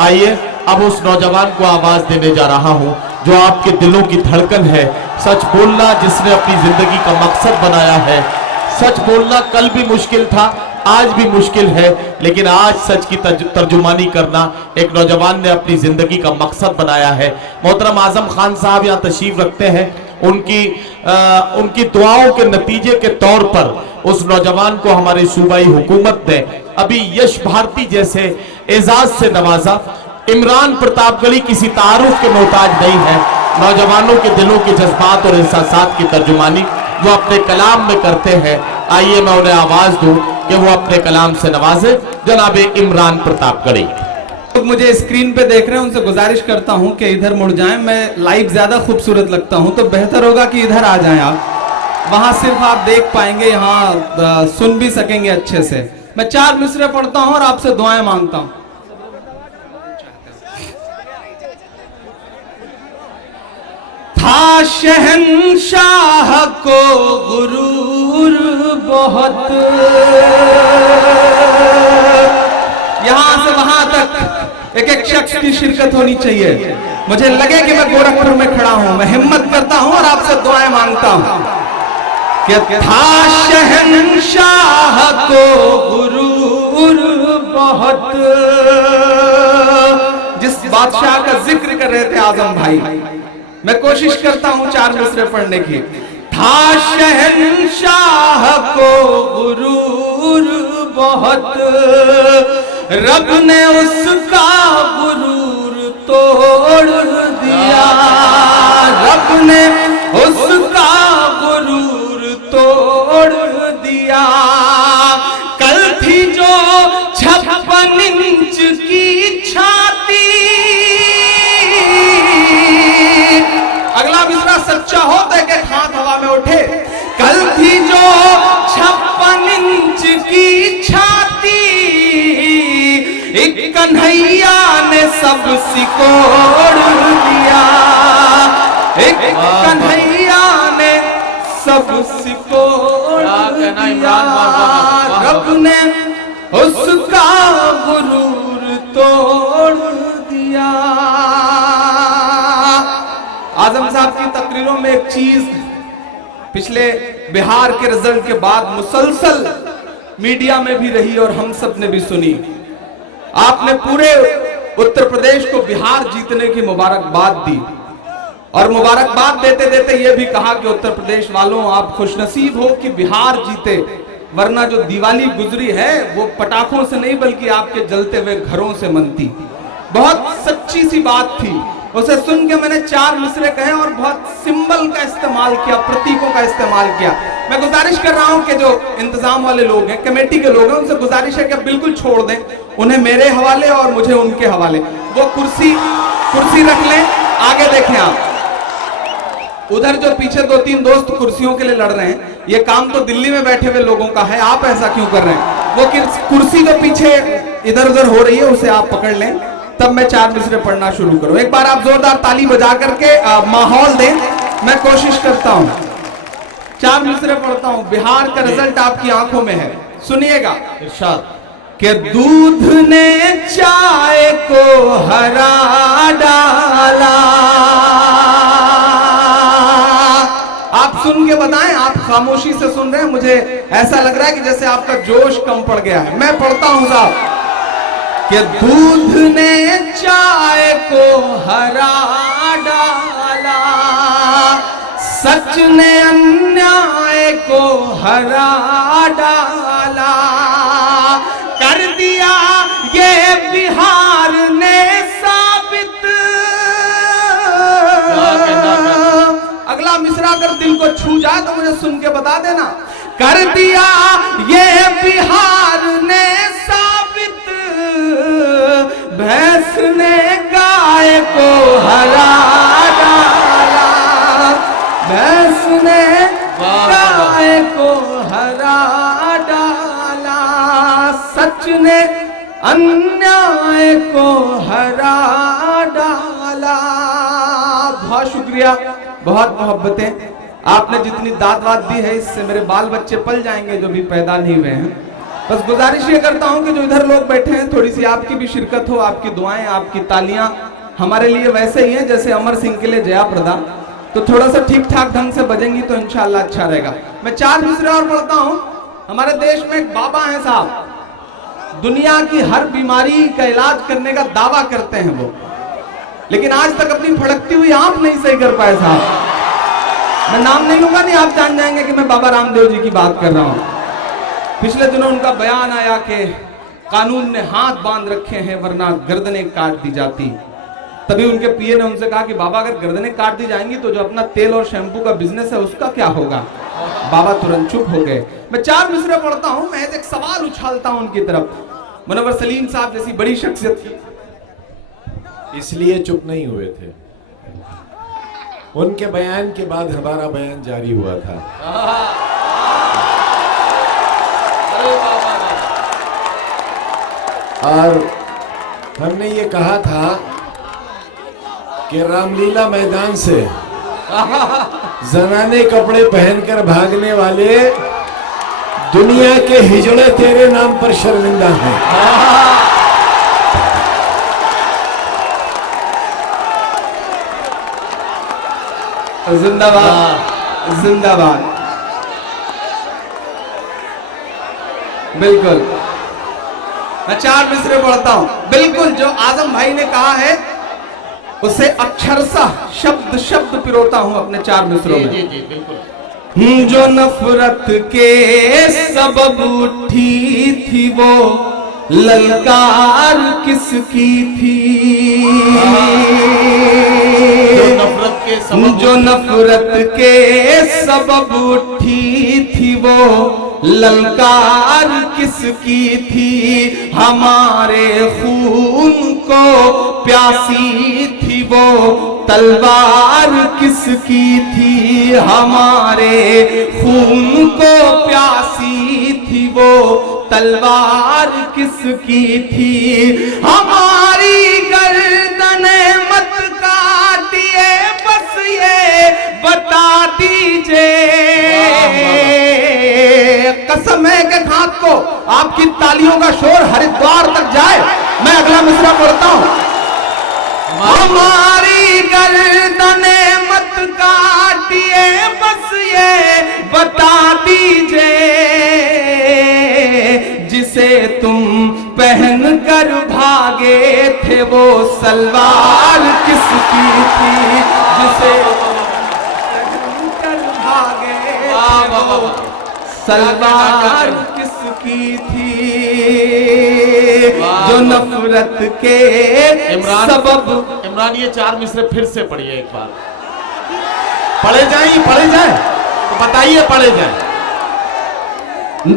आइए अब उस नौजवान को आवाज देने जा रहा हूं जो आपके दिलों की धड़कन है। सच बोलना जिसने अपनी जिंदगी का मकसद बनाया है। सच बोलना कल भी मुश्किल था, आज भी मुश्किल है, लेकिन आज सच की तर्जुमानी करना एक नौजवान ने अपनी जिंदगी का मकसद बनाया है। मोहतरम आजम खान साहब यहाँ तशरीफ रखते हैं। उनकी दुआओं के नतीजे के तौर पर उस नौजवान को हमारी सूबाई हुकूमत ने अभी यश भारती जैसे एजाज से नवाजा। इमरान प्रतापगढ़ी किसी तारुफ के मोहताज नहीं है। नौजवानों के दिलों के जज्बात और एहसासात की तर्जुमानी वो अपने कलाम में करते हैं। आइए मैं उन्हें आवाज दूं कि वो अपने कलाम से नवाजे जनाब इमरान प्रतापगढ़ी। मुझे स्क्रीन पे देख रहे हैं, उनसे गुजारिश करता हूं कि इधर मुड़ जाएं। मैं लाइव ज्यादा खूबसूरत लगता हूं तो बेहतर होगा कि इधर आ जाएं आप। वहां सिर्फ आप देख पाएंगे, यहाँ सुन भी सकेंगे अच्छे से। मैं 4 मिसरे पढ़ता हूं और आपसे दुआएं मांगता हूं। था शहंशाह को गुरूर बहुत, यहां से वहां तक एक एक शख्स की शिरकत होनी चाहिए। मुझे लगे कि मैं गोरखपुर में खड़ा हूं, मैं हिम्मत करता हूं और आपसे दुआएं मांगता हूं कि था शहंशाह को गुरूर बहुत। जिस बादशाह का जिक्र कर रहे थे आजम भाई, मैं कोशिश करता हूं 4 मिसरे पढ़ने की। था शहंशाह को गुरूर बहुत, रब ने उसका गुरूर तोड़ दिया। रब ने उसका गुरूर तोड़ दिया। कल थी जो 56 इंच की छाती, अगला मिसरा सच्चा हो तो एक हाथ हवा में उठे। कल थी जो 56 इंच की छाती, एक कन्हैया ने सब सिकोड़ दिया। एक कन्हैया ने सब सिकोड़ दिया। रब ने उसका गुरूर तोड़ दिया। आजम साहब की तकरीरों में एक चीज पिछले बिहार के रिजल्ट के बाद मुसलसल मीडिया में भी रही और हम सब ने भी सुनी। आपने पूरे उत्तर प्रदेश को बिहार जीतने की मुबारकबाद दी और मुबारकबाद देते देते यह भी कहा कि उत्तर प्रदेश वालों आप खुशनसीब हो कि बिहार जीते, वरना जो दिवाली गुजरी है वो पटाखों से नहीं बल्कि आपके जलते हुए घरों से मनती। बहुत सच्ची सी बात थी। उसे सुन के मैंने 4 मिसरे कहे और बहुत सिंबल का इस्तेमाल किया, प्रतीकों का इस्तेमाल किया। मैं गुजारिश कर रहा हूं कि जो इंतजाम वाले लोग हैं, कमेटी के लोग हैं, उनसे गुजारिश है कि बिल्कुल छोड़ दें, उन्हें मेरे हवाले और मुझे उनके हवाले। वो कुर्सी रख लें, आगे देखें आप। उधर जो पीछे 2-3 दोस्त कुर्सियों के लिए लड़ रहे हैं, ये काम तो दिल्ली में बैठे हुए लोगों का है, आप ऐसा क्यों कर रहे हैं? वो कुर्सी जो पीछे इधर उधर हो रही है उसे आप पकड़ लें, तब मैं 4 मिसरे पढ़ना शुरू करूं। एक बार आप जोरदार ताली बजा करके माहौल दें। मैं कोशिश करता हूं, 4 मिसरे पढ़ता हूं। बिहार का रिजल्ट आपकी आंखों में है, सुनिएगा। इरशाद कि दूध ने चाय को हरा डाला। आप सुन के बताएं, आप खामोशी से सुन रहे हैं, मुझे ऐसा लग रहा है कि जैसे आपका जोश कम पड़ गया है। मैं पढ़ता हूं साहब कि दूध ने चाय को हरा डाला, सच ने अन्याय को हरा डाला। कर दिया ये बिहार ने साबित। अगला मिसरा अगर दिल को छू जाए तो मुझे सुन के बता देना। कर दिया ये बिहार ने साबित, भैंस ने गाय को हरा डाला। भैंस ने गाय को हरा डाला, सच ने अन्याय को हरा डाला। बहुत शुक्रिया, बहुत मोहब्बतें। आपने जितनी दाद वाद दी है इससे मेरे बाल बच्चे पल जाएंगे जो भी पैदा नहीं हुए हैं। बस गुजारिश ये करता हूं कि जो इधर लोग बैठे हैं थोड़ी सी आपकी भी शिरकत हो, आपकी दुआएं, आपकी तालियां हमारे लिए वैसे ही हैं जैसे अमर सिंह के लिए जया प्रदा। तो थोड़ा सा ठीक ठाक ढंग से बजेंगी तो इंशाल्लाह अच्छा रहेगा। मैं 4 मिसरे और पढ़ता हूं। हमारे देश में एक बाबा हैं साहब, दुनिया की हर बीमारी का इलाज करने का दावा करते हैं वो, लेकिन आज तक अपनी फड़कती हुई आंख नहीं सही कर पाए साहब। मैं नाम नहीं लूंगा, नहीं आप जान जाएंगे कि मैं बाबा रामदेव जी की बात कर रहा हूं। पिछले दिनों उनका बयान आया कि कानून ने हाथ बांध रखे हैं वरना गर्दनें काट दी जाती। तभी उनके पीए ने उनसे कहा कि बाबा अगर गर्दनें काट दी जाएंगी तो जो अपना तेल और शैम्पू का बिजनेस है उसका क्या होगा। बाबा तुरंत चुप हो गए। मैं 4 मिसरे पढ़ता हूं, मैं एक सवाल उछालता हूं उनकी तरफ। मुनव्वर सलीम साहब जैसी बड़ी शख्सियत थी, इसलिए चुप नहीं हुए थे। उनके बयान के बाद हमारा बयान जारी हुआ था। और हमने ये कहा था कि रामलीला मैदान से जनाने कपड़े पहनकर भागने वाले दुनिया के हिजड़े तेरे नाम पर शर्मिंदा हैं। जिंदाबाद जिंदाबाद। बिल्कुल मैं 4 मिसरे पढ़ता हूं। बिल्कुल जो आजम भाई ने कहा है उसे अक्षरशः शब्द शब्द पिरोता हूं अपने 4 मिसरों में। जी जी बिल्कुल। जो नफरत के सबब उठी थी वो ललकार किसकी थी। जो नफरत के सबब उठी थी वो ललकार किसकी थी। हमारे खून को प्यासी थी वो तलवार किसकी थी। हमारे खून को प्यासी थी वो तलवार किसकी थी। हमारी गर्दने मत काटिए बस ये बता दीजिए। कसम है कि खाक को आपकी तालियों का शोर हरिद्वार तक जाए। मैं अगला मिसरा पढ़ता हूं। हमारी गर्दने मत काटिए बस ये बता दीजिए। जिसे तुम पहन कर भागे थे वो सलवार किसकी थी। जिसे पहन कर भागे थे वो सलवार किसकी थी। जो नफरत के सबब। इमरान ये 4 मिसरे फिर से पढ़िए एक बार। पढ़े जाए तो बताइए, पढ़े जाए।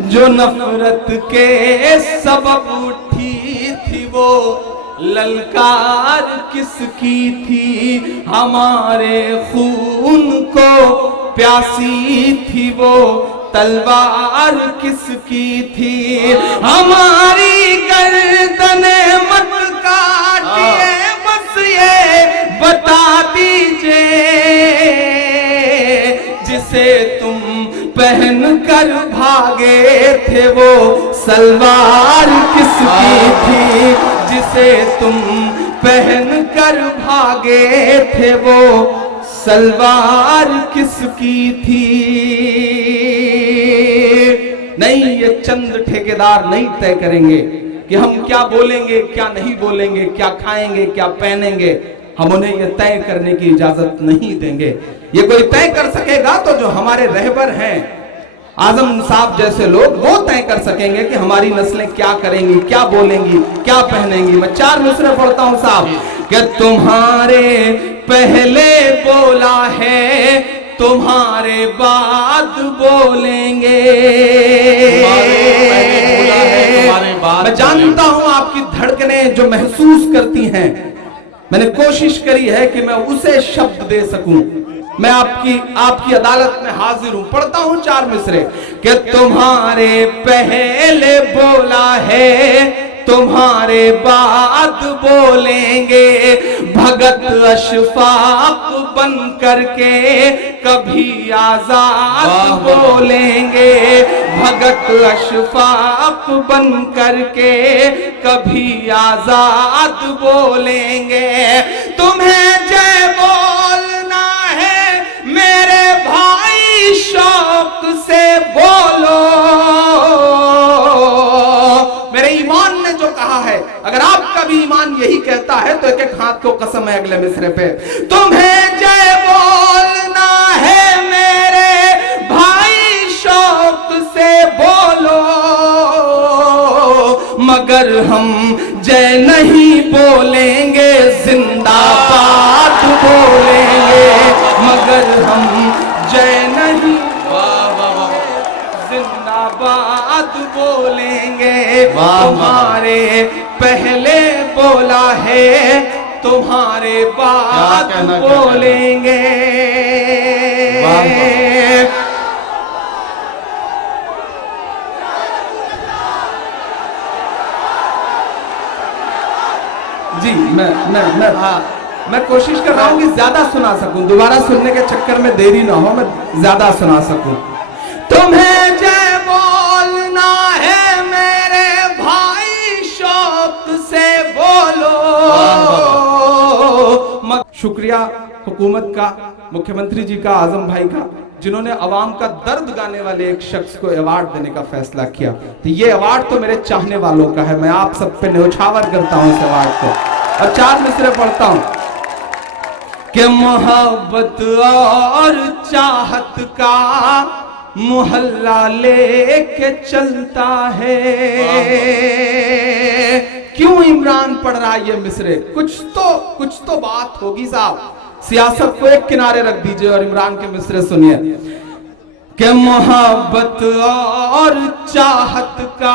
जो नफरत के सबब उठी थी वो ललकार किसकी थी। हमारे खून को प्यासी थी वो तलवार किसकी थी। हमारी गर्दने मत काटिए बस ये बता दीजिए। जिसे तुम पहन कर भागे थे वो सलवार किसकी थी। जिसे तुम पहन कर भागे थे वो सलवार किसकी थी। नहीं, ये चंद ठेकेदार नहीं तय करेंगे कि हम क्या बोलेंगे क्या नहीं बोलेंगे, क्या खाएंगे क्या पहनेंगे। हम उन्हें यह तय करने की इजाजत नहीं देंगे। ये कोई तय कर सकेगा तो जो हमारे रहबर हैं आजम साहब जैसे लोग, वो तय कर सकेंगे कि हमारी नस्लें क्या करेंगी, क्या बोलेंगी, क्या पहनेंगी। मैं 4 मिसरे पढ़ता हूं साहब। कि तुम्हारे पहले बोला है तुम्हारे बाद बोलेंगे। मैं जानता हूं आपकी धड़कनें जो महसूस करती हैं। मैंने कोशिश करी है कि मैं उसे शब्द दे सकूं। मैं आपकी अदालत में हाजिर हूं। पढ़ता हूं 4 मिसरे। कि तुम्हारे पहले बोला है तुम्हारे बाद बोलेंगे भगत अशफाक बन करके कभी आजाद बोलेंगे भगत अशफाक बन करके कभी आजाद बोलेंगे तुम्हें जय बोलना है मेरे भाई शौक से बोलो मेरे ईमान ने जो कहा है अगर आपका भी ईमान यही कहता है तो एक एक हाथ को कसम है अगले मिसरे पे तुम्हें जय बोलना है मेरे भाई शौक से बोलो मगर हम जय नहीं बोलेंगे जिंदाबाद बोलेंगे मगर हम जय नहीं जिंदाबाद बोलेंगे तुम्हारे पहले बोला है तुम्हारे बाद बोलेंगे जी मैं कोशिश कर रहा हूं कि ज्यादा सुना सकूं दोबारा सुनने के चक्कर में देरी ना हो मैं ज्यादा सुना सकूं तुम्हें जय बोलना है मेरे भाई शौक से बोलो शुक्रिया हुकूमत का मुख्यमंत्री जी का आजम भाई का जिन्होंने अवाम का दर्द गाने वाले एक शख्स को अवार्ड देने का फैसला किया तो ये अवार्ड तो मेरे चाहने वालों का है मैं आप सब पे न्यौछावर करता हूं इस अवार्ड को और 4 मिसरे पढ़ता हूं कि मोहब्बत और चाहत का मोहल्ला लेके चलता है क्यों इमरान पढ़ रहा है ये मिसरे कुछ तो बात होगी साहब सियासत को एक किनारे रख दीजिए और इमरान के मिसरे सुनिए कि मोहब्बत और चाहत का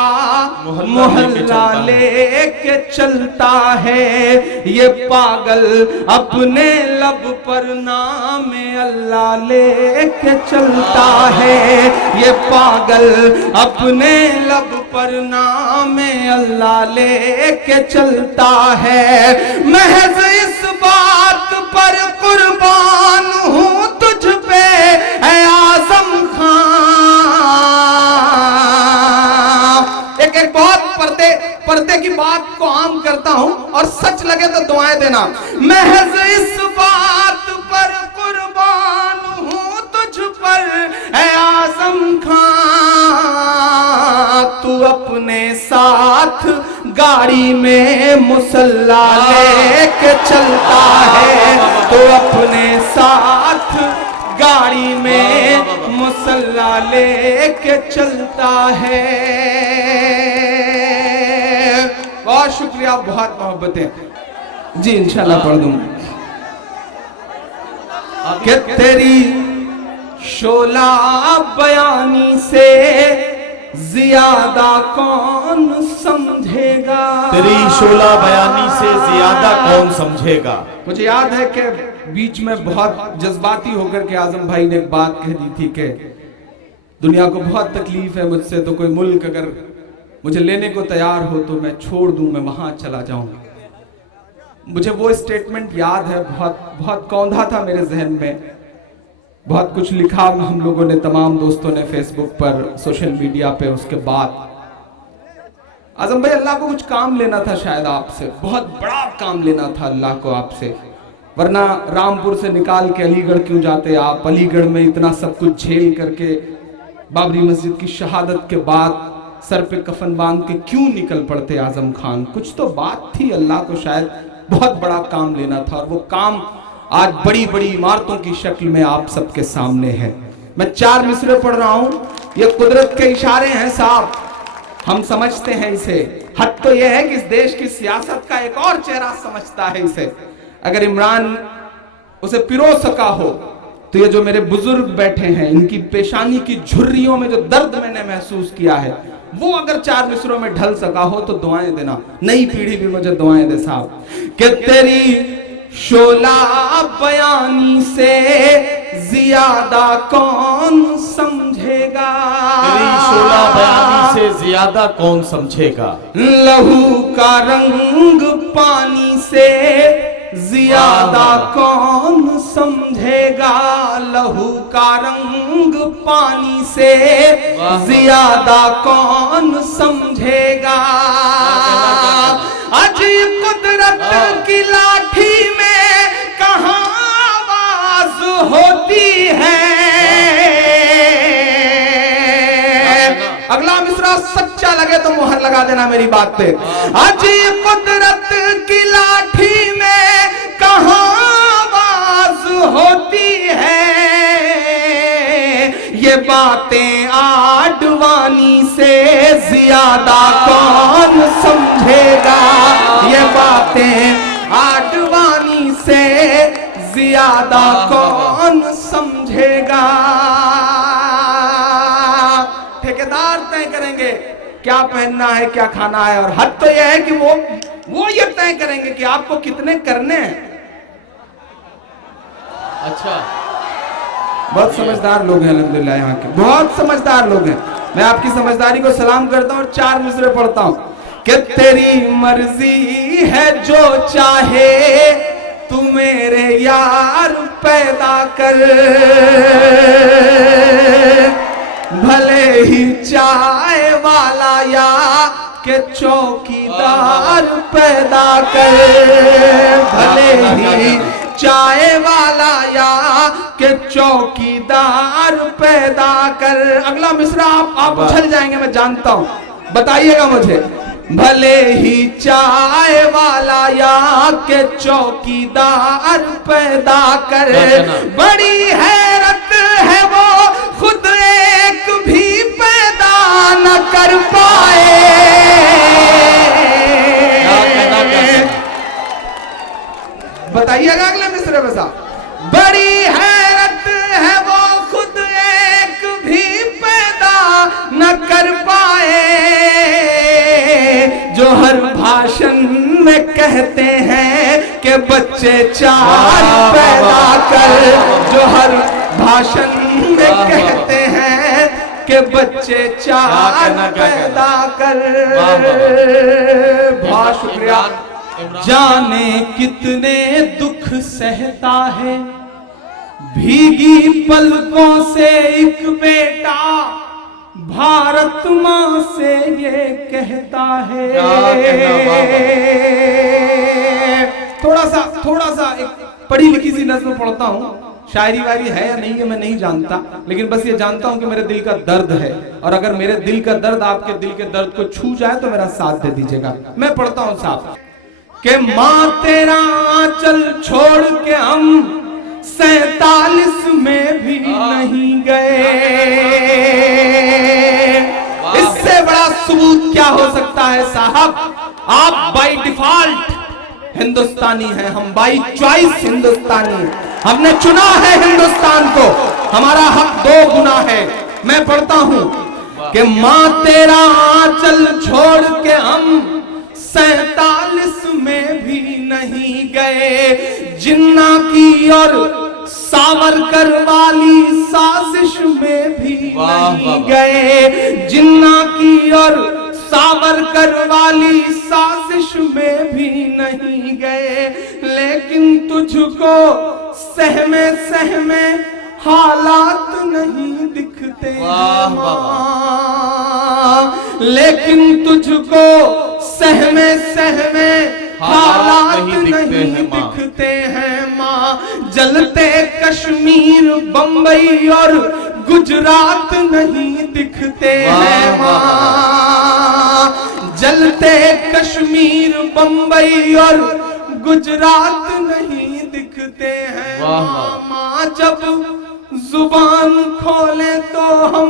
मोहल्ला लेके चलता है ये पागल अपने लब पर नाम अल्लाह लेके चलता है ये पागल अपने लब पर नाम अल्लाह लेके चलता है महज इस बात पर कुर्बान हूँ तुझ पे ऐ आज़म एक बहुत पर्दे की बात को आम करता हूं और सच लगे तो दुआएं देना महज इस बात पर कुर्बान हूं तुझ पर ऐ आज़म खां तू अपने साथ गाड़ी में मुसल्ला लेके चलता है तो अपने साथ गाड़ी में मुसल्ला लेके चलता है बहुत शुक्रिया बहुत मोहब्बतें जी इंशाल्लाह पढ़ दूंगा कि तेरी शोला बयानी से ज्यादा कौन समझेगा तेरी शोला बयानी से ज्यादा कौन समझेगा मुझे याद है कि बीच में बहुत जज्बाती होकर के आजम भाई ने एक बात कह दी थी कि दुनिया को बहुत तकलीफ है मुझसे तो कोई मुल्क अगर मुझे लेने को तैयार हो तो मैं छोड़ दूं मैं वहां चला जाऊं मुझे वो स्टेटमेंट याद है बहुत कौंधा था मेरे जहन में बहुत कुछ लिखा हम लोगों ने तमाम दोस्तों ने फेसबुक पर सोशल मीडिया पे उसके बाद आजम भाई अल्लाह को कुछ काम लेना था शायद आपसे बहुत बड़ा काम लेना था अल्लाह को आपसे वरना रामपुर से निकाल के अलीगढ़ क्यों जाते आप अलीगढ़ में इतना सब कुछ झेल करके बाबरी मस्जिद की शहादत के बाद सर पे कफन बांध के क्यों निकल पड़ते आजम खान कुछ तो बात थी अल्लाह को शायद बहुत बड़ा काम लेना था और वो काम आज बड़ी बड़ी इमारतों की शक्ल में आप सबके सामने है मैं 4 मिसरे पढ़ रहा हूं ये कुदरत के इशारे हैं साहब हम समझते हैं इसे हद तो यह है कि इस देश की सियासत का एक और चेहरा समझता है इसे अगर इमरान उसे पिरो सका हो तो ये जो मेरे बुजुर्ग बैठे हैं इनकी पेशानी की झुर्रियों में जो दर्द मैंने महसूस किया है वो अगर 4 मिसरों में ढल सका हो तो दुआएं देना नई पीढ़ी भी मुझे दुआएं दे साहब कि तेरी शोला बयानी से ज्यादा कौन समझेगा, तेरी शोला बयानी से ज्यादा कौन समझेगा। लहू का रंग पानी से ज्यादा कौन समझेगा, लहू का रंग पानी से ज्यादा कौन समझेगा। आज कुदरत की लाठी में कहाँ आवाज होती है। अगला मिसरा सच्चा लगे तो मुहर लगा देना मेरी बात पे। आज कुदरत की लाठी में कहाँ आवाज होती है, ये बातें आडवाणी से ज्यादा कौन समझेगा, ये बातें आडवाणी से ज्यादा कौन समझेगा। ठेकेदार तय करेंगे क्या पहनना है, क्या खाना है, और हद तो यह है कि वो ये तय करेंगे कि आपको कितने करने हैं। अच्छा, बहुत समझदार लोग हैं अल्हम्दुलिल्लाह, यहाँ के बहुत समझदार लोग हैं। मैं आपकी समझदारी को सलाम करता हूँ और 4 मिसरे पढ़ता हूँ कि तेरी मर्जी है जो चाहे तू मेरे यार पैदा कर, भले ही चाय वाला या के चौकीदार पैदा कर, भले ही चाय वाला या के चौकीदार पैदा कर। अगला मिसरा आप उछल जाएंगे मैं जानता हूं, बताइएगा मुझे। भले ही चाय वाला या के चौकीदार पैदा कर, बड़ी हैरत है वो खुद एक भी पैदा न कर पाए। बताइएगा अगले मिसरे में साहब। बड़ी हैरत है वो खुद एक भी पैदा न कर पाए, जो हर भाषण में कहते हैं कि बच्चे 4 पैदा कर, जो हर भाषण में कहते हैं कि बच्चे 4 पैदा कर। बहुत शुक्रिया। जाने कितने दुख सहता है भीगी पलकों से एक बेटा, भारत माँ से ये कहता है। थोड़ा सा एक पढ़ी लिखी सी नज़्म पढ़ता हूँ, शायरी वायरी है या नहीं है मैं नहीं जानता, लेकिन बस ये जानता हूँ कि मेरे दिल का दर्द है, और अगर मेरे दिल का दर्द आपके दिल के दर्द को छू जाए तो मेरा साथ दे दीजिएगा। मैं पढ़ता हूँ साहब कि माँ तेरा आंचल छोड़ के हम 47 में भी नहीं गए। इससे बड़ा सबूत क्या हो सकता है साहब। आप बाय डिफॉल्ट हिंदुस्तानी हैं, हम बाय चॉइस हिंदुस्तानी। हमने चुना है हिंदुस्तान को, हमारा हक 2 गुना है। मैं पढ़ता हूं कि माँ तेरा आंचल छोड़ के हम 47 में भी नहीं गए, जिन्ना की और सावरकर वाली साजिश में भी नहीं गए, जिन्ना की और सावरकर वाली साजिश में भी नहीं गए, लेकिन तुझको सहमे सहमे हालात नहीं दिखते हैं माँ, लेकिन तुझको सहमे सहमे हालात नहीं दिखते हैं माँ। जलते कश्मीर बंबई और गुजरात नहीं दिखते हैं माँ, जलते कश्मीर बंबई और गुजरात नहीं दिखते हैं माँ। जब जुबान खोले तो हम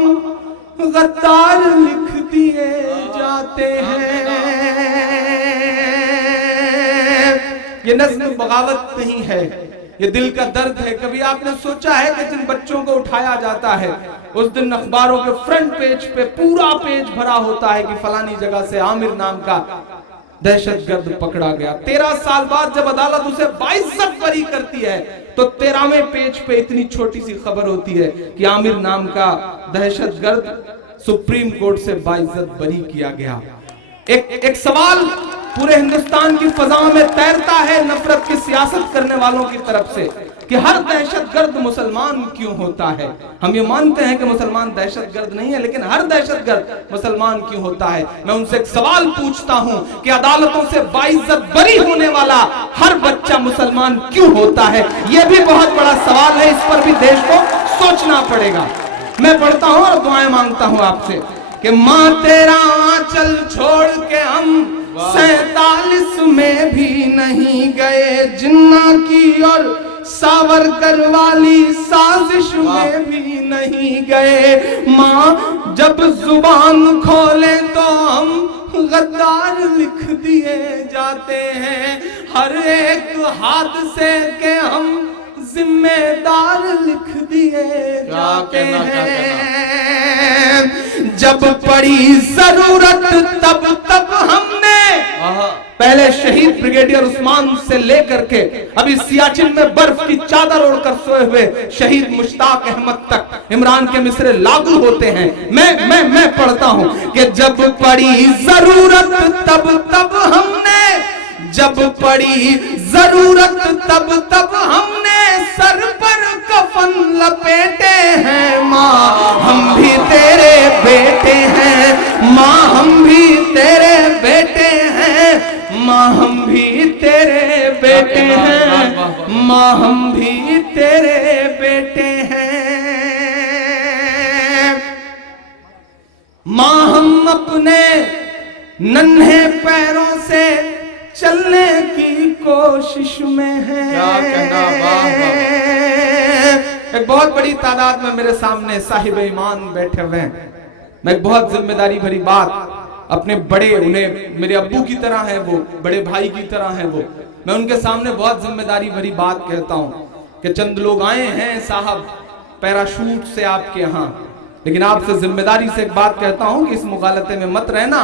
गद्दार लिख दिए जाते हैं। ये नज़्म बगावत नहीं है, ये दिल का दर्द है। कभी आपने सोचा है कि जिन बच्चों को उठाया जाता है उस दिन अखबारों के फ्रंट पेज पे पूरा पेज भरा होता है कि फलानी जगह से आमिर नाम का दहशतगर्द पकड़ा गया। 13 साल बाद जब अदालत उसे 22 बरी करती है तो 13वें पेज पे इतनी छोटी सी खबर होती है कि आमिर नाम का दहशतगर्द सुप्रीम कोर्ट से बाइज्जत बरी किया गया। एक सवाल पूरे हिंदुस्तान की फजाओं में तैरता है नफरत की सियासत करने वालों की तरफ से कि हर दहशतगर्द मुसलमान क्यों होता है। हम ये मानते हैं कि मुसलमान दहशतगर्द नहीं है, लेकिन हर दहशतगर्द मुसलमान क्यों होता है। मैं उनसे एक सवाल पूछता हूं कि अदालतों से बाइज्जत बरी होने वाला हर बच्चा मुसलमान क्यों होता है। यह भी बहुत बड़ा सवाल है, इस पर भी देश को सोचना पड़ेगा। मैं पढ़ता हूं और दुआएं मांगता हूं आपसे कि मां तेरा आंचल छोड़ के हम 47 में भी नहीं गए, जिन्ना की और सावरकर वाली साजिश में भी नहीं गए। मां जब जुबान खोले तो हम गद्दार लिख दिए जाते हैं, हर एक हादसे के हम जिम्मेदार लिख दिए जाते हैं। जब पड़ी जरूरत तब तब हमने पहले शहीद ब्रिगेडियर उस्मान से लेकर के अभी सियाचिन में बर्फ की चादर ओढ़कर सोए हुए शहीद मुश्ताक अहमद तक इमरान के मिसरे लागू होते हैं। मैं पढ़ता हूं कि जब पड़ी जरूरत तब तब हमने, जब पड़ी जरूरत तब तब हमने सर पर कफन लपेटे हैं। माँ हम भी तेरे बेटे हैं, माँ हम भी तेरे बेटे हैं, माँ हम भी तेरे बेटे हैं, माँ हम भी तेरे बेटे हैं। माँ हम अपने नन्हे पैरों से चलने की कोशिश में है। एक बहुत बड़ी तादाद में मेरे सामने साहिब ईमान बैठे हुए हैं। मैं एक बहुत जिम्मेदारी भरी बात अपने बड़े, उन्हें मेरे अब्बू की तरह है वो, बड़े भाई की तरह है वो, मैं उनके सामने बहुत जिम्मेदारी भरी बात कहता हूं कि चंद लोग आए हैं साहब पैराशूट से आपके यहाँ, लेकिन आपसे जिम्मेदारी से एक बात कहता हूं कि इस मुगालते में मत रहना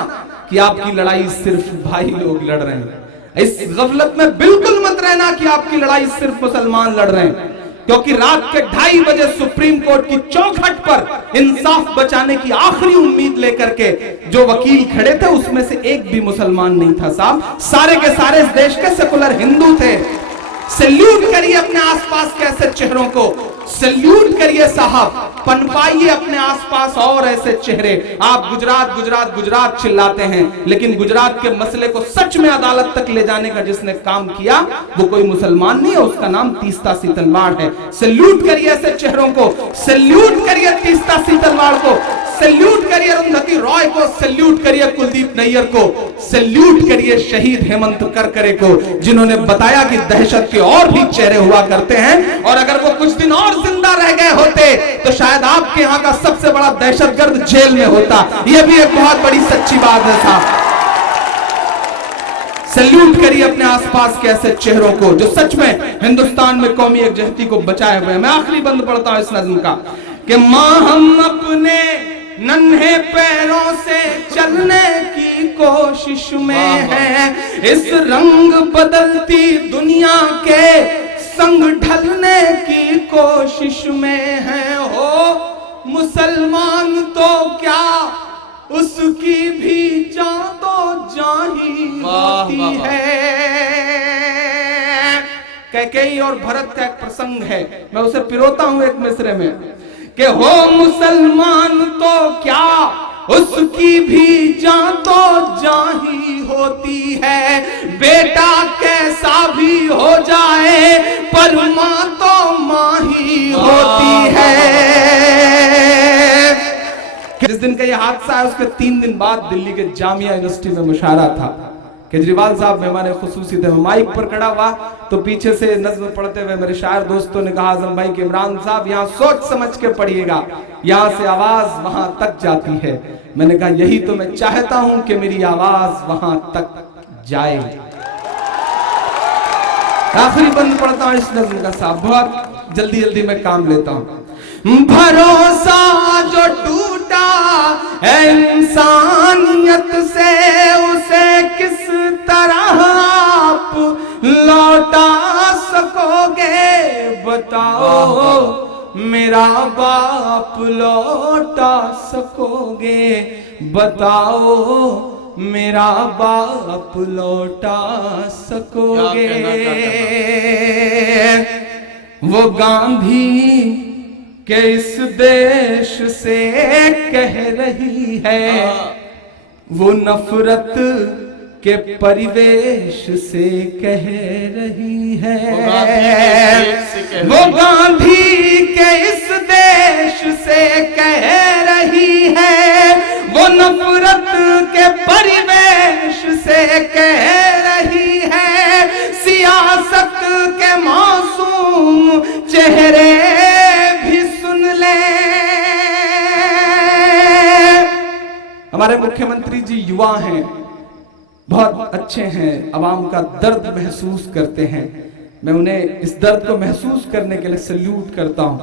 कि आपकी लड़ाई सिर्फ भाई लोग लड़ रहे हैं। इस गफलत में बिल्कुल मत रहना कि आपकी लड़ाई सिर्फ मुसलमान लड़ रहे हैं, क्योंकि रात के 2:30 बजे सुप्रीम कोर्ट की चौखट पर इंसाफ बचाने की आखिरी उम्मीद लेकर के जो वकील खड़े थे उसमें से एक भी मुसलमान नहीं था साहब। सारे के सारे इस देश के सेकुलर हिंदू थे। सैल्यूट करिए अपने आसपास के ऐसे चेहरों को, सैल्यूट करिए साहब, पनपाइए अपने आसपास और ऐसे चेहरे। आप गुजरात गुजरात गुजरात चिल्लाते हैं, लेकिन गुजरात के मसले को सच में अदालत तक ले जाने का जिसने काम किया वो कोई मुसलमान नहीं है, उसका नाम तीस्ता सीतलवाड़ है। सैल्यूट करिए ऐसे चेहरों को, सैल्यूट करिए तीस्ता सीतलवाड़ को, सैल्यूट करिए अरुंधति रॉय को, सैल्यूट करिए कुलदीप नैयर को, सैल्यूट करिए शहीद हेमंत करकरे को, जिन्होंने बताया कि दहशत के और भी चेहरे हुआ करते हैं, और अगर वो कुछ दिन और जिंदा रह गए होते तो शायद आपके यहाँ का सबसे बड़ा दहशतगर्द जेल में होता। यह भी एक बहुत बड़ी सच्ची बात है साहब। सैल्यूट करिए अपने आसपास के ऐसे चेहरों को जो सच में हिंदुस्तान में कौमी एकजहती को बचाए हुए हैं। मैं आखिरी बंद पढ़ता हूं इस नज्म का कि मां हम अपने नन्हे पैरों से चलने की कोशिश में है, इस रंग बदलती दुनिया के संग ढलने की कोशिश में है। हो मुसलमान तो क्या उसकी भी जान तो जाही होती है। कैकेयी और भरत का एक प्रसंग है, मैं उसे पिरोता हूं एक मिसरे में कि हो मुसलमान तो क्या उसकी भी जान तो जाही होती है, बेटा कैसा भी हो जाए पर मां तो मां ही होती है। जिस दिन का यह हादसा है उसके 3 दिन बाद दिल्ली के जामिया यूनिवर्सिटी में मुशायरा था। केजरीवाल साहब मेहमान खुसूसी थे। माइक पर खड़ा हुआ तो पीछे से नज्म पढ़ते हुए मेरे शायर दोस्तों ने कहा आजम भाई कि इमरान साहब यहाँ सोच समझ के पढ़िएगा, यहाँ से आवाज वहां तक जाती है। मैंने कहा यही तो मैं चाहता हूं कि मेरी आवाज वहां तक जाए। आखिरी बंद पढ़ता हूं इस नज्म का साहब, बहुत जल्दी जल्दी मैं काम लेता हूं। भरोसा जो टूटा इंसानियत से उसे किस तरह आप लौटा सकोगे, बताओ मेरा बाप लौटा सकोगे, बताओ मेरा बाप लौटा सकोगे। वो गांधी के इस देश से कह रही है, वो नफरत के परिवेश से कह रही है। वो गांधी के इस देश से कह रही है, वो नफरत के परिवेश से कह रही है। सियासत के मासूम चेहरे भी सुन ले। हमारे मुख्यमंत्री जी युवा हैं, बहुत अच्छे हैं, आवाम का दर्द महसूस करते हैं। मैं उन्हें इस दर्द को महसूस करने के लिए सल्यूट करता हूं।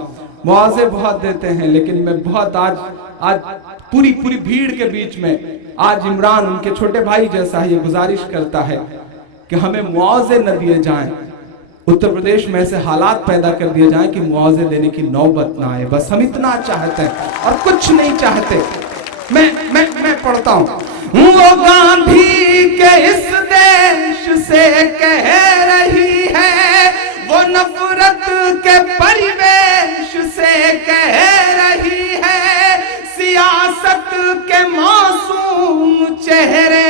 मुआवजे बहुत देते हैं, लेकिन मैं बहुत आज पूरी भीड़ के बीच में आज इमरान उनके छोटे भाई जैसा ये गुजारिश करता है कि हमें मुआवजे न दिए जाएं। उत्तर प्रदेश में ऐसे हालात पैदा कर दिए जाएं कि मुआवजे देने की नौबत ना आए। बस हम इतना चाहते हैं और कुछ नहीं चाहते। मैं पढ़ता हूं। वो गांधी के इस देश से कह रही है, वो नफरत के परिवेश से कह रही है। सियासत के मासूम चेहरे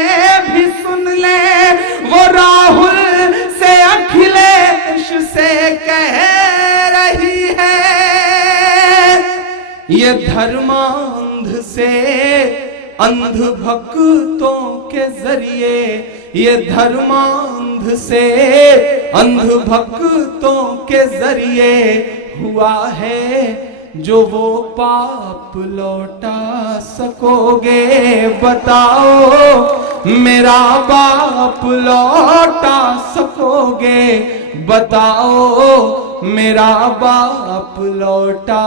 भी सुन ले। वो राहुल से अखिलेश से कह रही है, ये धर्मांध से अंध भक्तों के जरिए, ये धर्मांध से अंध भक्तों के जरिए हुआ है। जो वो पाप लौटा सकोगे, बताओ मेरा बाप लौटा सकोगे, बताओ मेरा बाप लौटा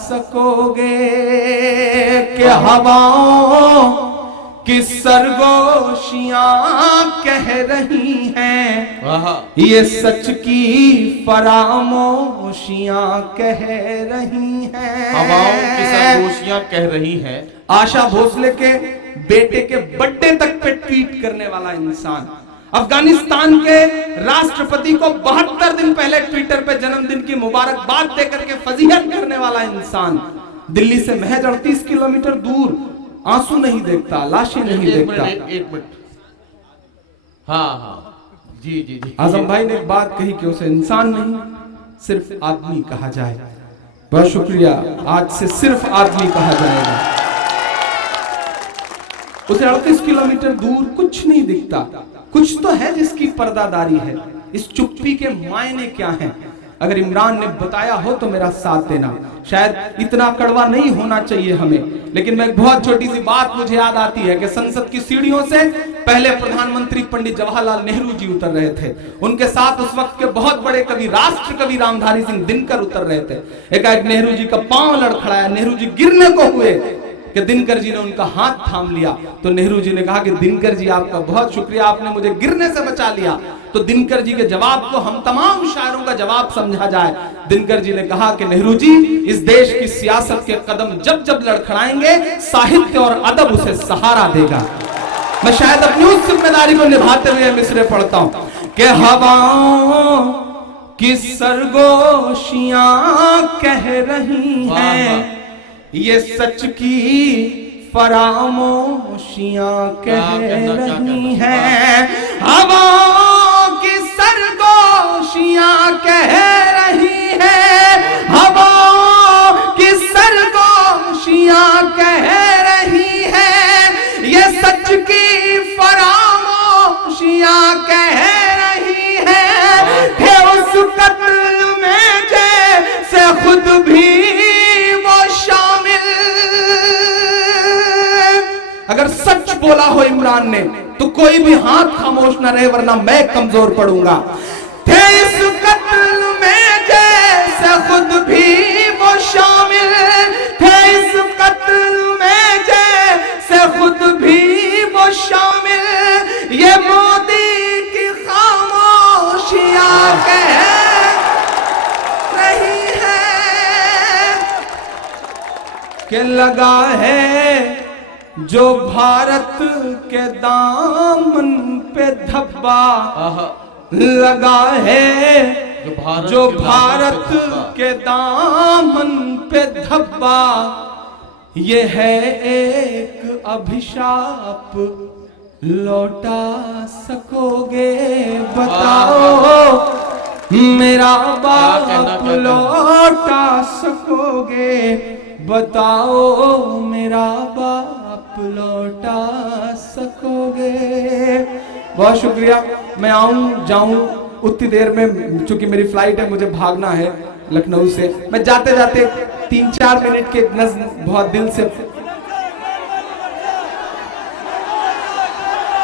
सकोगे। कि हवाओं की सरगोशियां कह रही हैं, ये सच की फरामोशियां कह रही हैं। हवाओं की सरगोशियां कह रही हैं। आशा भोसले के बेटे के बर्थडे तक पे ट्वीट करने वाला इंसान, अफगानिस्तान के राष्ट्रपति को 72 दिन पहले ट्विटर पे जन्मदिन की मुबारकबाद देकर के फजीहत करने वाला इंसान, दिल्ली से महज 38 किलोमीटर दूर आंसू नहीं देखता, लाशें नहीं देखता। एक मिनट। हाँ जी। आजम भाई ने एक बात कही कि उसे इंसान नहीं सिर्फ आदमी कहा जाए। बहुत शुक्रिया, आज से सिर्फ आदमी कहा जाएगा। उसे 38 किलोमीटर दूर कुछ नहीं दिखता। कुछ तो है जिसकी पर्दादारी है। इस चुप्पी के मायने क्या हैं? अगर इमरान ने बताया हो तो मेरा साथ देना। शायद इतना कड़वा नहीं होना चाहिए हमें, लेकिन मैं बहुत छोटी सी बात मुझे याद आती है कि संसद की सीढ़ियों से पहले प्रधानमंत्री पंडित जवाहरलाल नेहरू जी उतर रहे थे। उनके साथ उस वक्त के बहुत बड़े कवि, राष्ट्र कवि रामधारी सिंह दिनकर उतर रहे थे। एकाएक नेहरू जी का पांव लड़खड़ाया, नेहरू जी गिरने को हुए कि दिनकर जी ने उनका हाथ थाम लिया। तो नेहरू जी ने कहा कि दिनकर जी आपका बहुत शुक्रिया, आपने मुझे गिरने से बचा लिया। तो दिनकर जी के जवाब को हम तमाम शायरों का जवाब समझा जाए। दिनकर जी ने कहा कि नेहरू जी, इस देश की सियासत के कदम जब जब लड़खड़ाएंगे, साहित्य और अदब उसे सहारा देगा। मैं शायद अपनी उस जिम्मेदारी को निभाते हुए मिसरे पढ़ता हूं कि हवाओं की सरगोशियां कह रही हैं, ये सच की फरामोशियां कह रही हैं। हवाओं की सरगोशियां कह रही हैं, हवाओं की सरगोशियां कह रही हैं, ये सच की फरामोशियां कह रही हैं। थे उस कत्ल में जैसे खुद भी अगर सच बोला हो इमरान ने तो कोई भी हाथ खामोश न रहे, वरना मैं कमजोर पड़ूंगा। थे इस कत्ल में जैसे खुद भी वो शामिल, थे इस कत्ल में जैसे खुद भी वो शामिल, ये मोदी की खामोशियां कह रही के लगा है जो भारत के दामन पे धब्बा, लगा है जो भारत के दामन पे धब्बा, ये है एक अभिशाप, लौटा सकोगे बताओ मेरा बाप, लौटा सकोगे बताओ मेरा बाप, लौटा सकोगे। बहुत शुक्रिया। मैं आऊं जाऊं उतनी देर में, चूंकि मेरी फ्लाइट है, मुझे भागना है लखनऊ से। मैं जाते जाते 3-4 मिनट के नज़्म बहुत दिल से,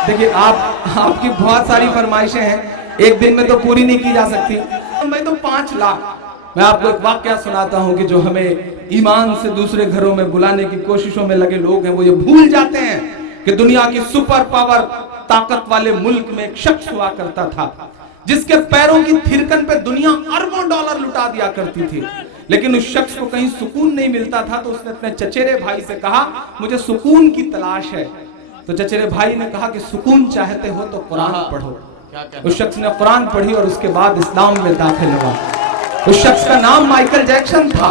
देखिए आपकी बहुत सारी फरमाइशें हैं, एक दिन में तो पूरी नहीं की जा सकती। मैं तो 5 लाख, मैं आपको एक वाकया सुनाता हूं कि जो हमें ईमान से दूसरे घरों में बुलाने की कोशिशों में लगे लोग हैं, वो ये भूल जाते हैं कि दुनिया की सुपर पावर ताकत वाले मुल्क में एक शख्स हुआ करता था जिसके पैरों की थिरकन पे दुनिया अरबों डॉलर लुटा दिया करती थी, लेकिन उस शख्स को कहीं सुकून नहीं मिलता था। तो उसने अपने चचेरे भाई से कहा, मुझे सुकून की तलाश है। तो चचेरे भाई ने कहा कि सुकून चाहते हो तो कुरान पढ़ो। उस शख्स ने कुरान पढ़ी और उसके बाद इस्लाम में दाखिल हुआ। उस शख्स का नाम माइकल जैक्सन था।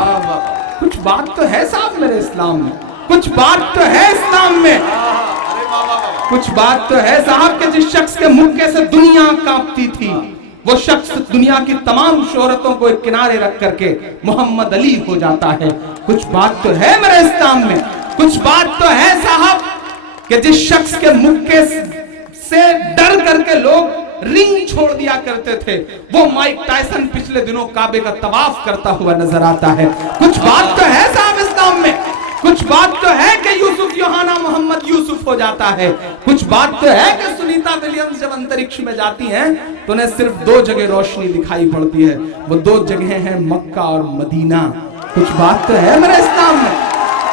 कुछ बात तो है साहब मेरे इस्लाम में, कुछ बात तो है इस्लाम में, कुछ बात तो है साहब के जिस शख्स के मुक्के से दुनिया कांपती थी, वो शख्स दुनिया की तमाम शोहरतों को एक किनारे रख करके मोहम्मद अली हो जाता है। कुछ बात तो है मेरे इस्लाम में, कुछ बात तो है साहब कि जिस शख्स के मुक्के से डर करके लोग रिंग छोड़ दिया करते थे, वो माइक टायसन पिछले दिनों काबे का तवाफ करता हुआ नजर आता है। कुछ बात तो है साहब इस्लाम में, कुछ बात तो है कि यूसुफ योहाना मोहम्मद यूसुफ हो जाता है। कुछ बात तो है कि सुनीता विलियम्स जब अंतरिक्ष में जाती हैं तो उन्हें सिर्फ 2 जगह रोशनी दिखाई पड़ती है, वो 2 जगह हैं मक्का और मदीना। कुछ बात तो है मेरे इस्लाम में।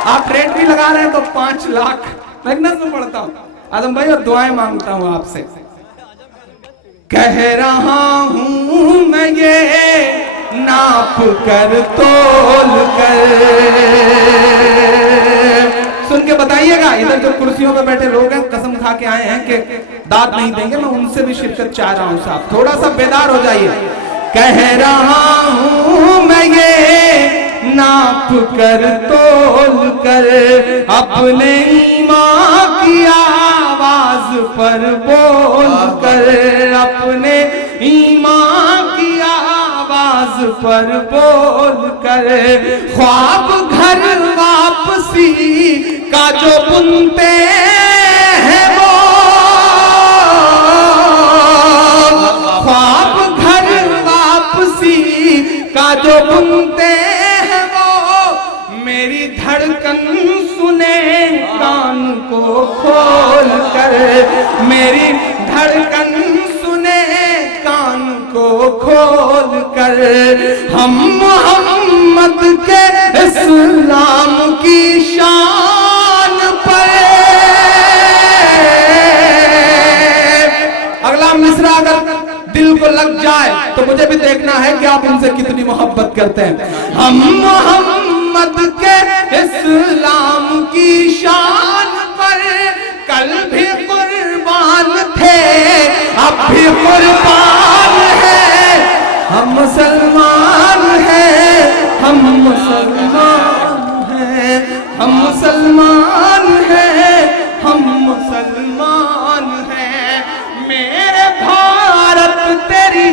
आप रेट भी लगा रहे हैं तो 5 लाख मैं नज़्म पढ़ता हूँ आदम भाई और दुआएं मांगता हूँ आपसे। कह रहा हूं मैं ये नाप कर तोल कर, सुन के बताइएगा। इधर जो कुर्सियों पे बैठे लोग हैं कसम खा के आए हैं कि दाद नहीं देंगे, मैं उनसे भी शिरकत चाह रहा हूं साहब, थोड़ा सा बेदार हो जाइए। कह रहा हूं मैं ये नाप कर तोल कर, अपने ईमान की आवाज पर बोल कर, अपने ईमान की आवाज पर बोल कर, ख्वाब घर वापसी का जो बुनते हैं वो, ख्वाब घर वापसी का जो बुनते हैं वो, मेरी धड़कन सुने कान को खोल कर, मेरी धड़कन सुने कान को खोल कर, हम मोहम्मद के इस्लाम की शान पर। अगला मिसरा अगर दिल को लग जाए तो मुझे भी देखना है कि आप उनसे कितनी मोहब्बत करते हैं। हम मोहम्मद के इस्लाम की शान पर कल भी कुर्बान थे, अब भी कुर्बान है। हम मुसलमान हैं, हम मुसलमान हैं, हम मुसलमान हैं, हम मुसलमान हैं। मेरे भारत तेरी,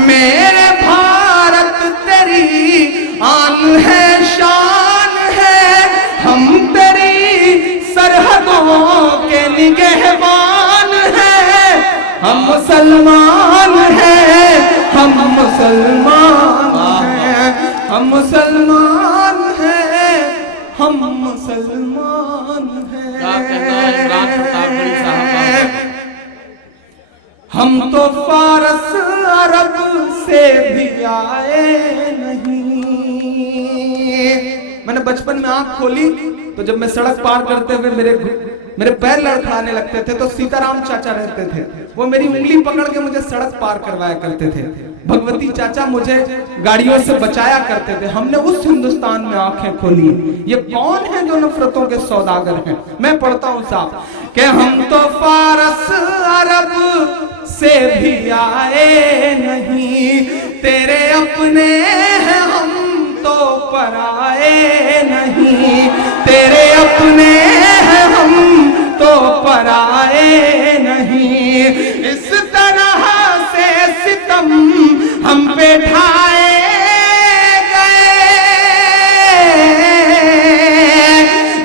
मेरे भारत तेरी आन है, शान है। हम तेरी सरहदों के निगहबान हैं। हम मुसलमान हैं, हम मुसलमान हैं, हम मुसलमान हैं, हम मुसलमान हैं। हम तो फारस अरब से भी आए नहीं। मैंने बचपन में आंख खोली तो जब मैं सड़क पार करते हुए मेरे मेरे पैर लड़खड़ाने लगते थे तो सीताराम चाचा रहते थे, वो मेरी उंगली पकड़ के मुझे सड़क पार करवाया करते थे। भगवती चाचा मुझे गाड़ियों से बचाया करते थे। हमने उस हिंदुस्तान में आंखें खोली। ये कौन है जो नफरतों के सौदागर हैं? मैं पढ़ता हूं साहब कि हम तो फारस अरब से भी आए नहीं, तेरे अपने हैं हम तो पराए नहीं, तेरे अपने हैं हम तो पराए नहीं। इस तरह से सितम हम पे ढाए गए,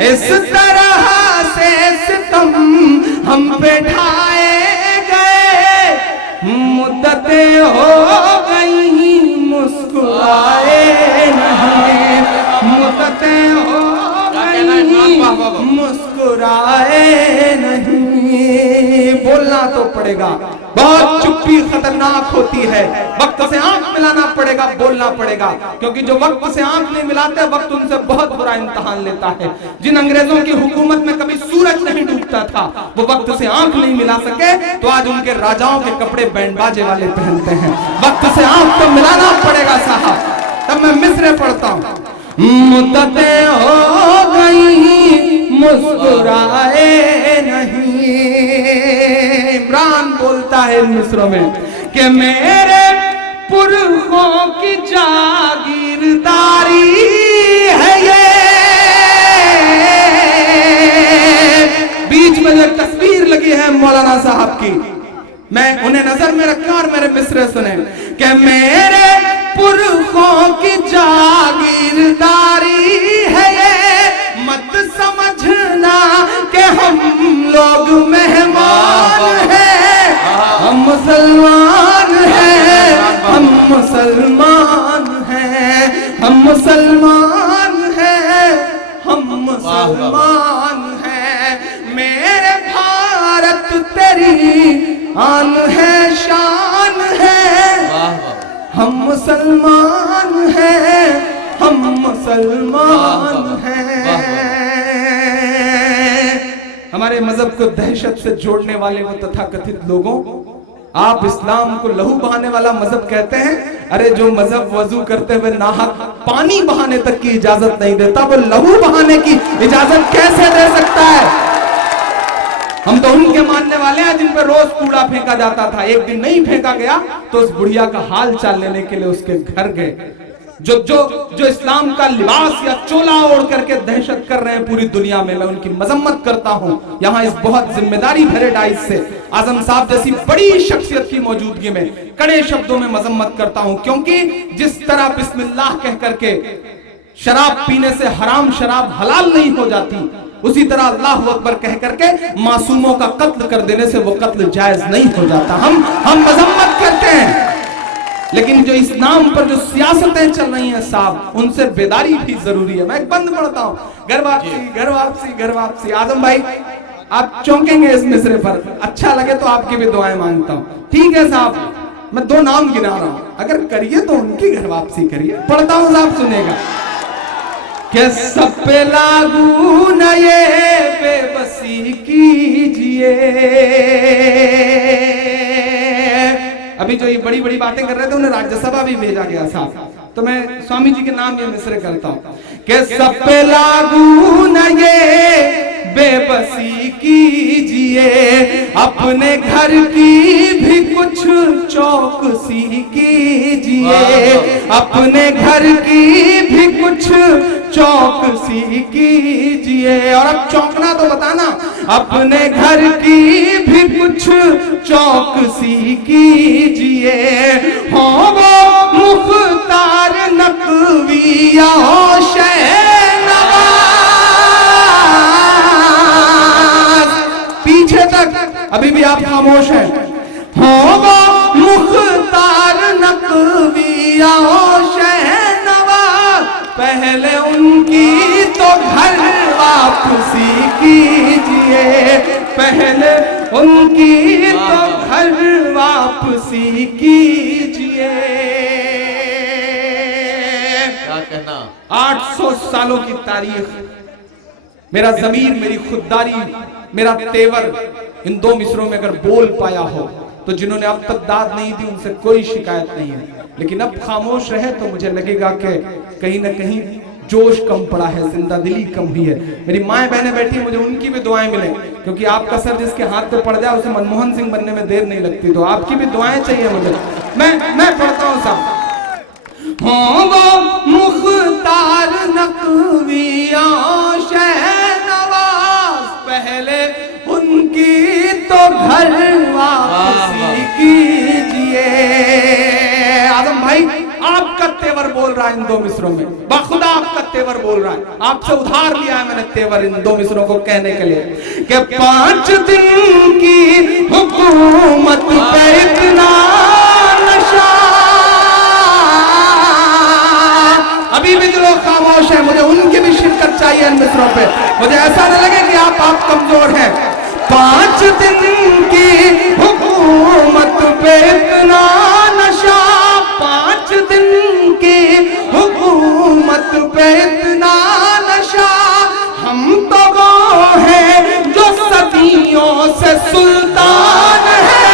इस तरह से सितम हम पे ढाए गए, मुद्दतें हो गई मुस्कुराए नहीं, मुद्दतें हो गई मुस्कुराए नहीं। बोलना तो पड़ेगा, बहुत चुप्पी खतरनाक होती है, वक्त से आंख मिलाना पड़ेगा, बोलना पड़ेगा, क्योंकि जो वक्त से आंख नहीं मिलाते वक्त उनसे बहुत बुरा इम्तिहान लेता है। जिन अंग्रेजों की हुकूमत में कभी सूरज नहीं डूबता था, वो वक्त से आंख नहीं मिला सके तो आज उनके राजाओं के कपड़े बैंड बाजे वाले पहनते हैं। वक्त से आंख तो मिलाना पड़ेगा साहब। तब मैं मिसरे पढ़ता हूं, मुद्दतें हो गई मुस्कुराए नहीं। इमरान बोलता है इन मिसरों में कि मेरे पुरखों की जागीरदारी है ये। बीच में जो तस्वीर लगी है मौलाना साहब की, मैं उन्हें नजर में रखा और मेरे मिसरे सुने कि मेरे पुरखों की जागीरदारी है ये, मत समझना कि हम लोग मेहमान हैं, हम मुसलमान हैं, हम मुसलमान हैं, हम मुसलमान हैं, हम मुसलमान हैं। मेरे भारत तेरी आन है, शान है, हम मुसलमान हैं, हम मुसलमान हैं। हमारे मजहब को दहशत से जोड़ने वाले वो तथाकथित लोगों, आप इस्लाम को लहू बहाने वाला मजहब कहते हैं। अरे जो मजहब वजू करते हुए नाहक पानी बहाने तक की इजाजत नहीं देता, वो लहू बहाने की इजाजत कैसे दे सकता है? हम तो उनके मानने वाले हैं जिन पर रोज कूड़ा फेंका जाता था। एक दिन नहीं फेंका गया तो उस बुढ़िया का हाल चाल लेने के लिए उसके घर गए। जो इस्लाम का लिबास या चोला ओढ़ करके दहशत कर रहे हैं पूरी दुनिया में, मैं उनकी मजम्मत करता हूं यहां इस बहुत जिम्मेदारी भरे डाइस से। आजम साहब जैसी बड़ी शख्सियत की मौजूदगी में कड़े शब्दों में मजम्मत करता हूं, क्योंकि जिस तरह बिस्मिल्लाह कह करके शराब पीने से हराम शराब हलाल नहीं हो जाती, उसी तरह अल्लाह अकबर कह करके मासूमों का कत्ल कर देने से वो कत्ल जायज नहीं हो जाता। हम मजम्मत करते हैं, लेकिन जो इस नाम पर जो सियासतें चल रही हैं साहब, उनसे बेदारी भी जरूरी है। मैं एक बंद पढ़ता हूं, घर वापसी घर वापसी घर वापसी। आजम भाई आप चौंकेंगे इस मिसरे पर, अच्छा लगे तो आपकी भी दुआएं मांगता हूं, ठीक है साहब? मैं दो नाम गिना रहा हूं, अगर करिए तो उनकी घर वापसी करिए। पढ़ता हूं साहब, सुनेगा कि सब पे लागू न ये बेबसी कीजिए। अभी जो ये बड़ी बड़ी बातें कर रहे थे उन्हें राज्यसभा भी भेजा गया साहब, तो मैं स्वामी जी के नाम ये मिसरे करता हूं कि सब पे लागू न ये बेबसी कीजिए, अपने घर की भी कुछ चौकसी कीजिए, अपने घर की भी कुछ चौकसी कीजिए। और अब चौंकना तो बताना, अपने घर की भी कुछ चौकसी कीजिए। हो वो मुख्तार नकवी या हो शहनवाज, पीछे तक अभी भी आप खामोश हैं। हो वो मुख्तार नकवी या हो शहनवाज, पहले उनकी तो घर वापसी कीजिए, पहले उनकी तो घर वापसी कीजिए। क्या कहना? 800 सालों की तारीख, मेरा ज़मीर मेरी खुददारी मेरा तेवर इन 2 मिसरों में अगर बोल पाया हो तो जिन्होंने अब तक दाद नहीं दी उनसे कोई शिकायत नहीं है, लेकिन अब खामोश रहे तो मुझे लगेगा कि कहीं ना कहीं जोश कम पड़ा है, जिंदा दिली कम हुई है। मेरी माएँ बहनें बैठी, मुझे उनकी भी दुआएं मिले, क्योंकि आपका सर जिसके हाथ पे पड़ जाए उसे मनमोहन सिंह बनने में देर नहीं लगती, तो आपकी भी दुआएं चाहिए मुझे। मैं पढ़ता हूँ साहब। हाँ वो मुख्तार नकविया शहनवाज, पहले उनकी तो घर वापसी कीजिए। आजम भाई आपका तेवर बोल रहा है इन 2 मिसरों में, बखुदा आपका तेवर बोल रहा है, आपसे उधार लिया है मैंने तेवर इन 2 मिसरों को कहने के लिए कि 5 दिन की हुकूमत पे इतना नशा। अभी भी जो लोग खामोश हैं मुझे उनकी भी शिरकत चाहिए इन मिसरों पे, मुझे ऐसा न लगे कि आप कमजोर हैं। 5 दिन की हुकूमत पे इतना नशा, 5 दिन की हुकूमत पे इतना नशा, हम तो वो हैं जो सदियों से सुल्तान है।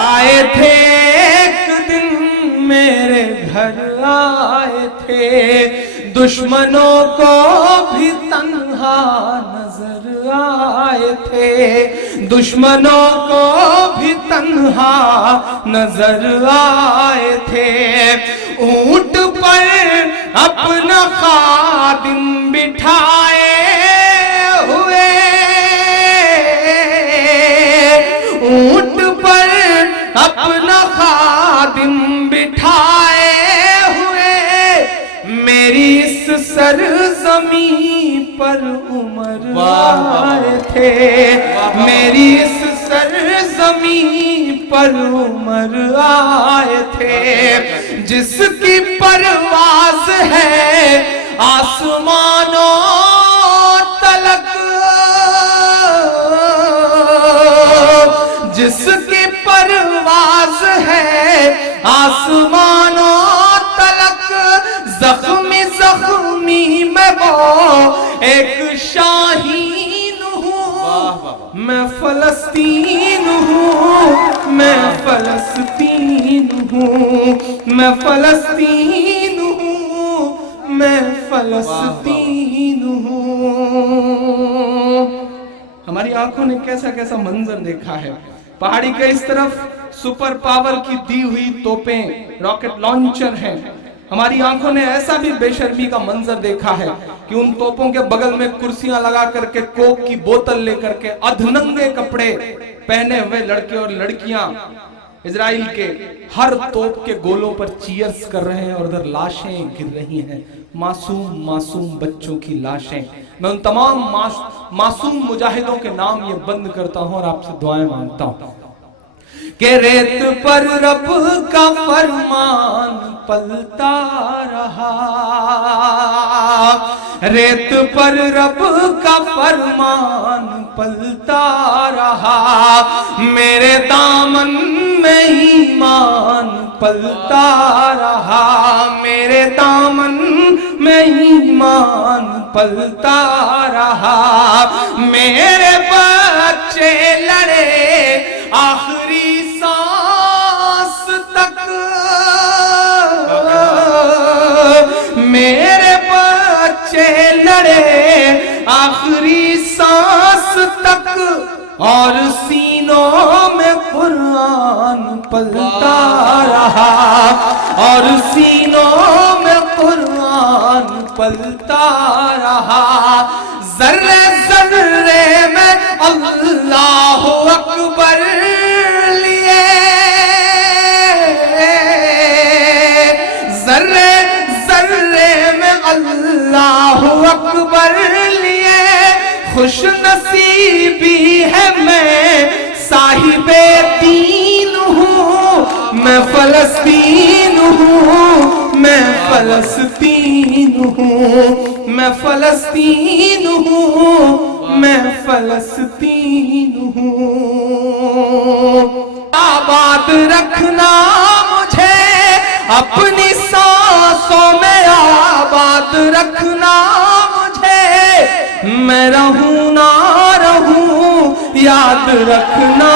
आए थे एक दिन मेरे घर आए थे, दुश्मनों को भी तन्हा नजर आए थे, दुश्मनों को भी तन्हा नजर आए थे। ऊंट पर अपना खादिम बिठाए हुए, ऊंट पर अपना खादिम बिठाए हुए, मेरी इस सरजमी पर उमर आए थे, मेरी इस सरजमी पर उमर आए थे, जिसकी परवाज है आसमानों तलक, जिसकी परवाज है आसमानों तलक, जख्मी जख्मी मैं वो एक शाहीन हूँ, मैं फलस्तीन हूँ, मैं फलस्तीन हूँ, मैं फलस्तीन हूँ, मैं फलस्तीन हूँ। हमारी आंखों ने कैसा कैसा मंजर देखा है। पहाड़ी के इस तरफ सुपर पावर की दी हुई तोपें, रॉकेट लॉन्चर हैं। हमारी आंखों ने ऐसा भी बेशर्मी का मंजर देखा है कि उन तोपों के बगल में कुर्सियां लगा करके कोक की बोतल लेकर के अधनंगे कपड़े पहने हुए लड़के और लड़कियां इजराइल के हर तोप के गोलों पर चीयर्स कर रहे हैं और उधर लाशें गिर रही हैं, मासूम मासूम बच्चों की लाशें। मैं उन तमाम मासूम मुजाहिदों के नाम ये बंद करता हूं और आपसे दुआएं मांगता हूं कि रेत पर रब का फरमान पलता रहा, रेत पर रब का फरमान पलता रहा, मेरे दामन में ईमान पलता रहा, मेरे दामन में ईमान पलता रहा, मेरे बच्चे लड़े आखिरी सांस तक, मेरे बच्चे लड़े आखिरी सांस तक, और सीनों में कुरान पलता रहा, और सीनों में कुरान पलता रहा, जर्रे जर्रे में अल्लाह अकबर लिए, जर्रे जर्रे में अल्लाह अकबर लिए, खुश नसीबी है मैं साहिबे दीन हूँ, मैं फलस्तीन हूँ, मैं फलस्तीन हूँ, मैं फलस्तीन हूँ, मैं फलस्तीन हूँ। आबाद रखना मुझे अपनी सांसों में, आबाद रखना मैं रहूं ना रहूं, याद रखना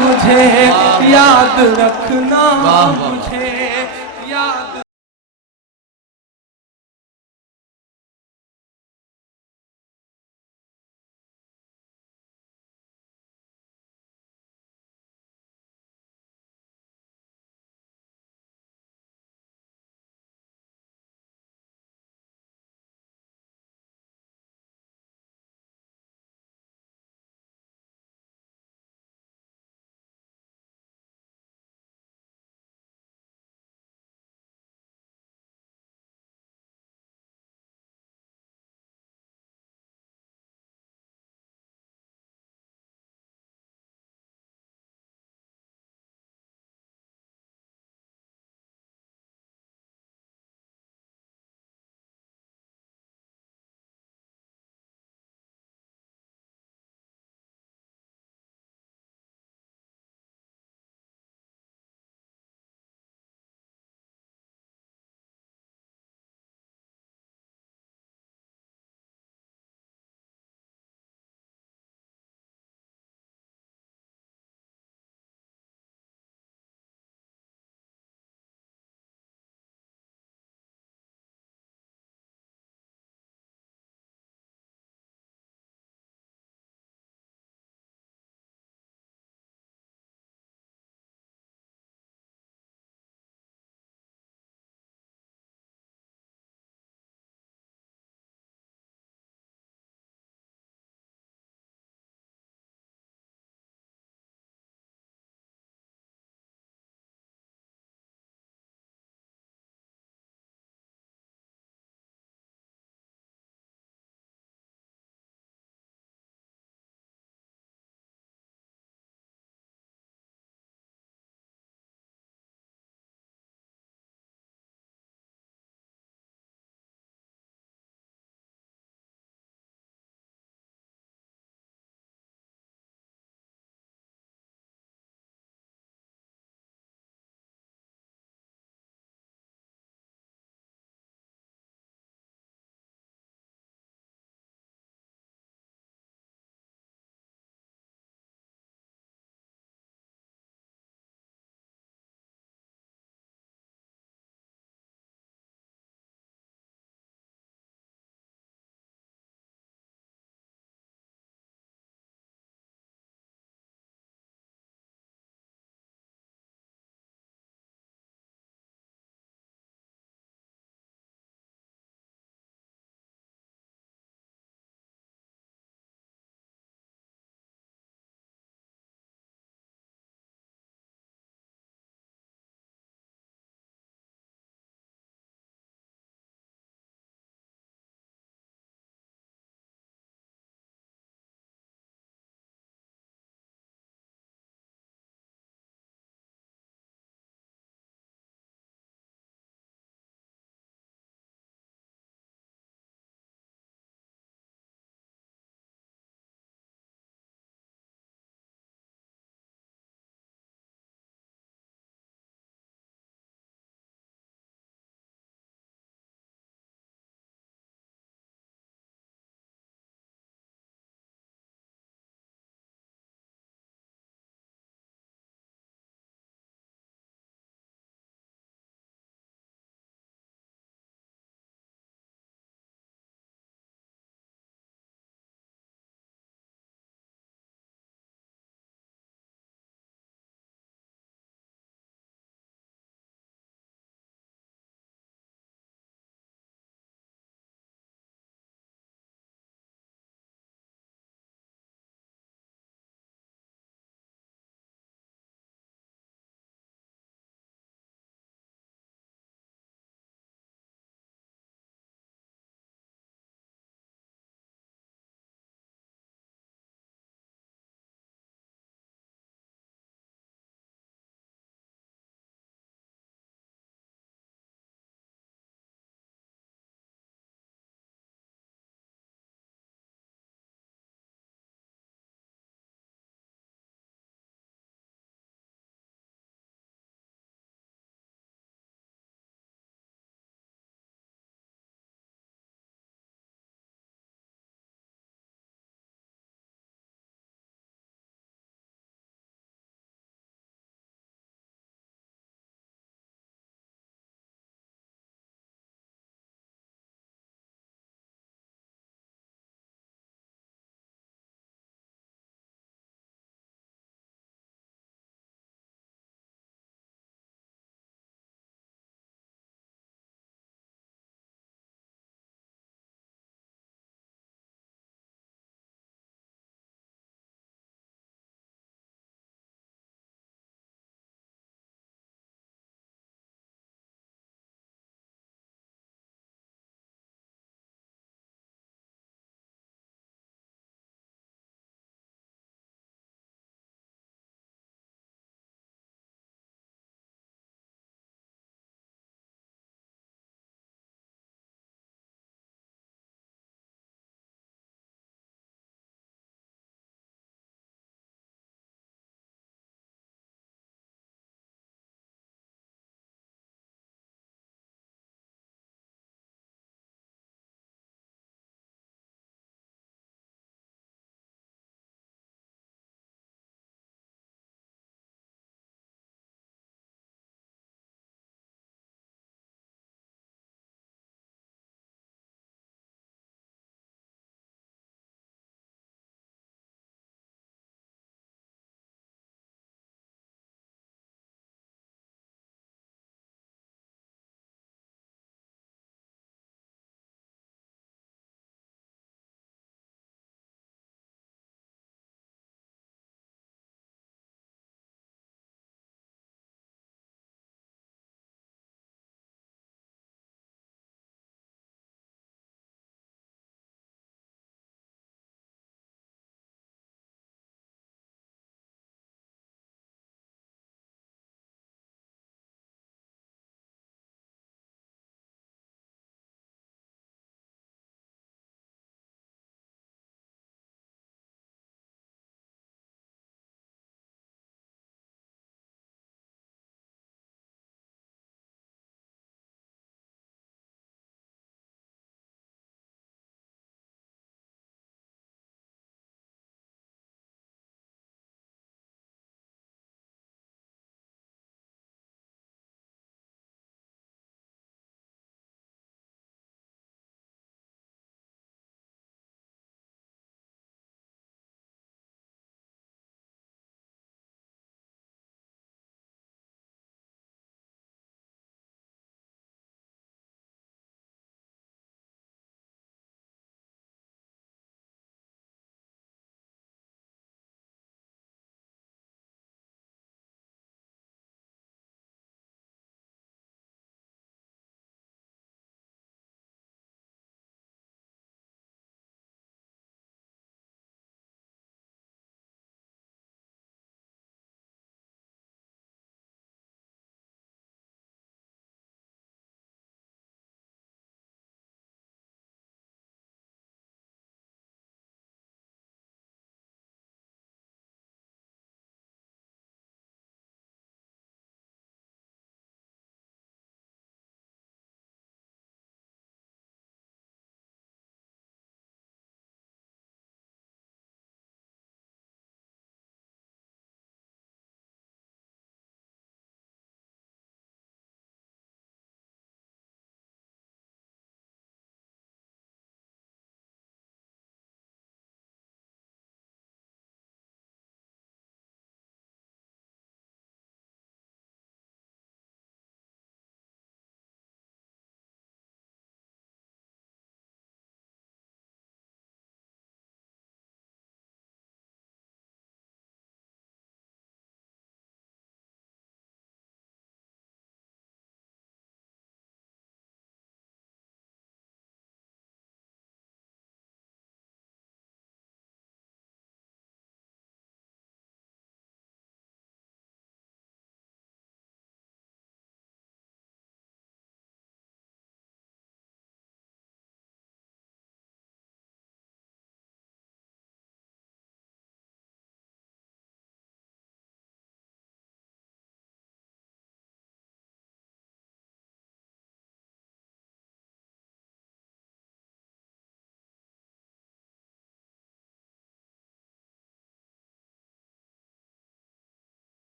मुझे, याद रखना मुझे।